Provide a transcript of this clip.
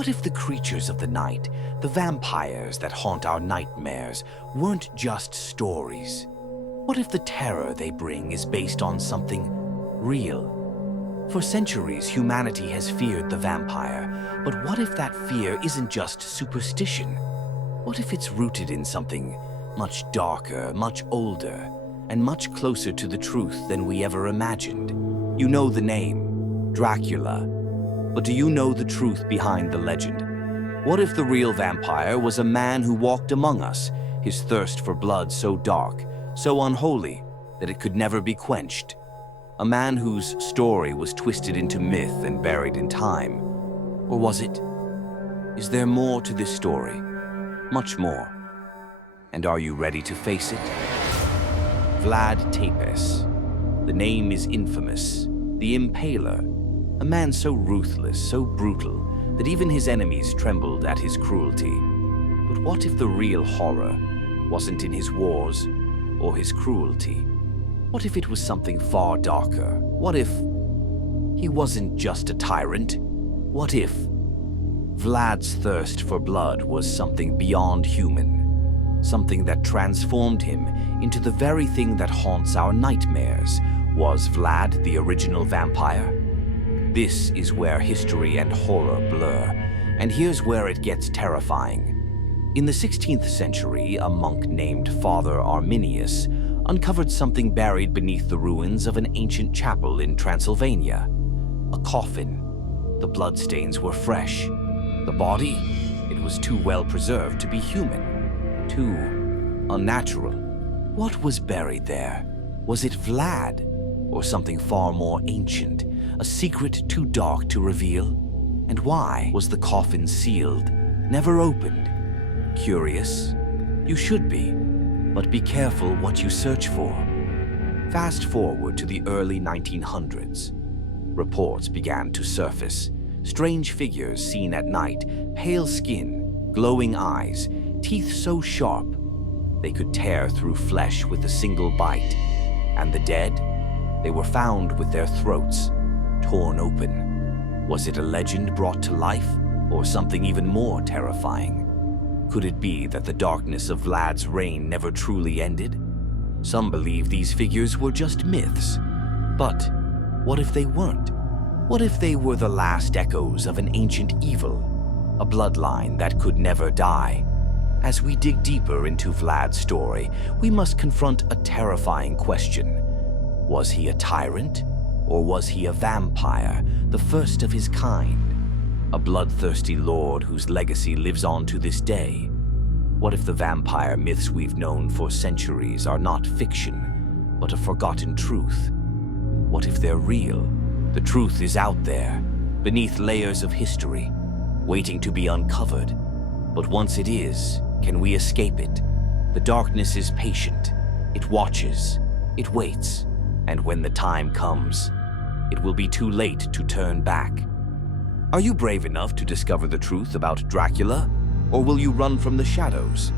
What if the creatures of the night, the vampires that haunt our nightmares, weren't just stories? What if the terror they bring is based on something real? For centuries, humanity has feared the vampire, but what if that fear isn't just superstition? What if it's rooted in something much darker, much older, and much closer to the truth than we ever imagined? You know the name, Dracula, but do you know the truth behind the legend? What if the real vampire was a man who walked among us, his thirst for blood so dark, so unholy, that it could never be quenched? A man whose story was twisted into myth and buried in time. Or was it? Is there more to this story? Much more. And are you ready to face it? Vlad Tepes. The name is infamous. The Impaler. A man so ruthless, so brutal, that even his enemies trembled at his cruelty. But what if the real horror wasn't in his wars or his cruelty? What if it was something far darker? What if he wasn't just a tyrant? What if Vlad's thirst for blood was something beyond human? Something that transformed him into the very thing that haunts our nightmares? Was Vlad the original vampire? This is where history and horror blur, and here's where it gets terrifying. In the 16th century, a monk named Father Arminius uncovered something buried beneath the ruins of an ancient chapel in Transylvania. A coffin. The bloodstains were fresh. The body, it was too well preserved to be human. Too unnatural. What was buried there? Was it Vlad? Or something far more ancient? A secret too dark to reveal? And why was the coffin sealed, never opened? Curious? You should be. But be careful what you search for. Fast forward to the early 1900s. Reports began to surface. Strange figures seen at night, pale skin, glowing eyes, teeth so sharp they could tear through flesh with a single bite. And the dead? They were found with their throats torn open. Was it a legend brought to life, or something even more terrifying? Could it be that the darkness of Vlad's reign never truly ended? Some believe these figures were just myths. But what if they weren't? What if they were the last echoes of an ancient evil? A bloodline that could never die? As we dig deeper into Vlad's story, we must confront a terrifying question. Was he a tyrant? Or was he a vampire, the first of his kind? A bloodthirsty lord whose legacy lives on to this day? What if the vampire myths we've known for centuries are not fiction, but a forgotten truth? What if they're real? The truth is out there, beneath layers of history, waiting to be uncovered. But once it is, can we escape it? The darkness is patient. It watches. It waits. And when the time comes, it will be too late to turn back. Are you brave enough to discover the truth about Dracula? Or will you run from the shadows?